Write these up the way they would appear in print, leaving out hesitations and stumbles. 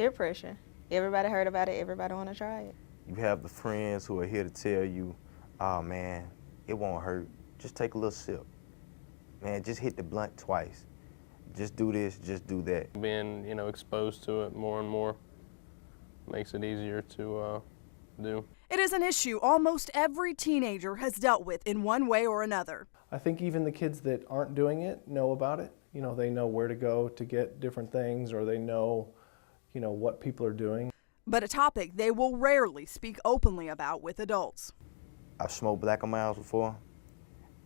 Peer pressure. Everybody heard about it. Everybody want to try it. You have the friends who are here to tell you, oh man, it won't hurt. Just take a little sip. Man, just hit the blunt twice. Just do this, just do that. Being, exposed to it more and more makes it easier to do. It is an issue almost every teenager has dealt with in one way or another. I think even the kids that aren't doing it know about it. They know where to go to get different things, or they know, what people are doing. But a topic they will rarely speak openly about with adults. I've smoked Black & Milds before,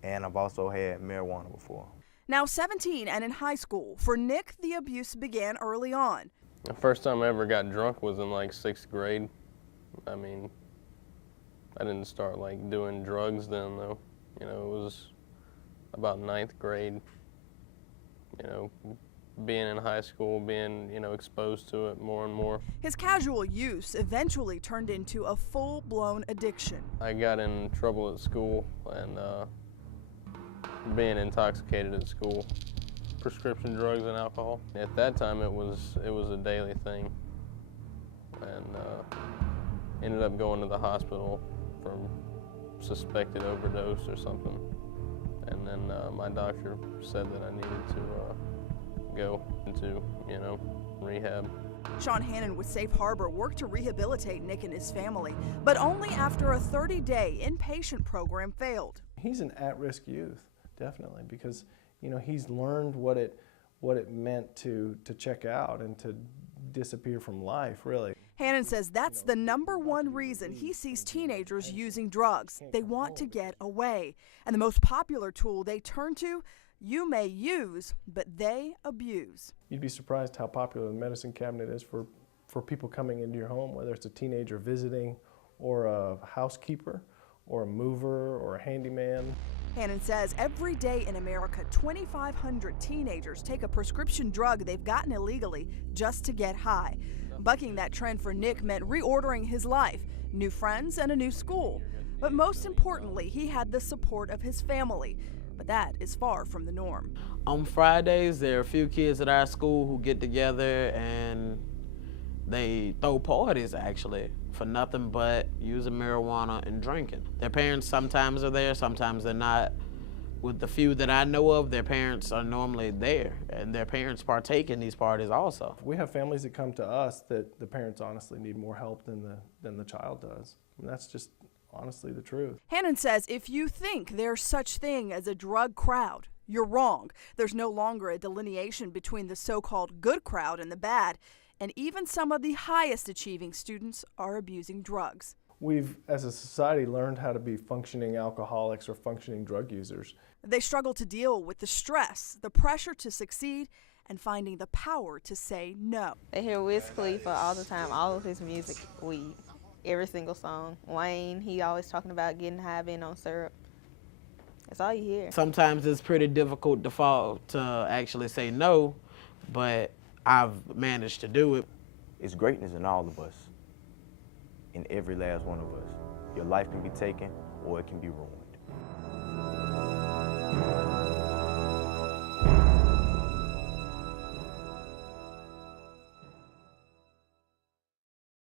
and I've also had marijuana before. Now 17 and in high school, for Nick, the abuse began early on. The first time I ever got drunk was in like 6th grade. I mean, I didn't start like doing drugs then though. It was about 9th grade. Being in high school, being, exposed to it more and more. His casual use eventually turned into a full-blown addiction. I got in trouble at school and being intoxicated at school, prescription drugs and alcohol. At that time, it was a daily thing, and ended up going to the hospital for suspected overdose or something. And then my doctor said that I needed to go into, rehab. Sean Hannon with Safe Harbor worked to rehabilitate Nick and his family, but only after a 30-day inpatient program failed. He's an at-risk youth, definitely, because he's learned what it meant to check out and to disappear from life, really. Hannon says that's the #1 reason he sees teenagers using drugs. They want to get away. And the most popular tool they turn to, you may use, but they abuse. You'd be surprised how popular the medicine cabinet is for people coming into your home, whether it's a teenager visiting or a housekeeper or a mover or a handyman. Hannon says every day in America, 2,500 teenagers take a prescription drug they've gotten illegally just to get high. Bucking that trend for Nick meant reordering his life, new friends, and a new school. But most importantly, he had the support of his family. But that is far from the norm. On Fridays, there are a few kids at our school who get together and they throw parties, actually, for nothing but using marijuana and drinking. Their parents sometimes are there, sometimes they're not. With the few that I know of, their parents are normally there, and their parents partake in these parties also. We have families that come to us that the parents honestly need more help than the child does. And that's just honestly the truth. Hannon says if you think there's such thing as a drug crowd, you're wrong. There's no longer a delineation between the so-called good crowd and the bad, and even some of the highest achieving students are abusing drugs. We've, as a society, learned how to be functioning alcoholics or functioning drug users. They struggle to deal with the stress, the pressure to succeed, and finding the power to say no. They hear Wiz Khalifa all the time, all of his music, weed, every single song. Wayne, he always talking about getting high, being on syrup. That's all you hear. Sometimes it's pretty difficult to actually say no, but I've managed to do it. It's greatness in all of us, in every last one of us. Your life can be taken or it can be ruined.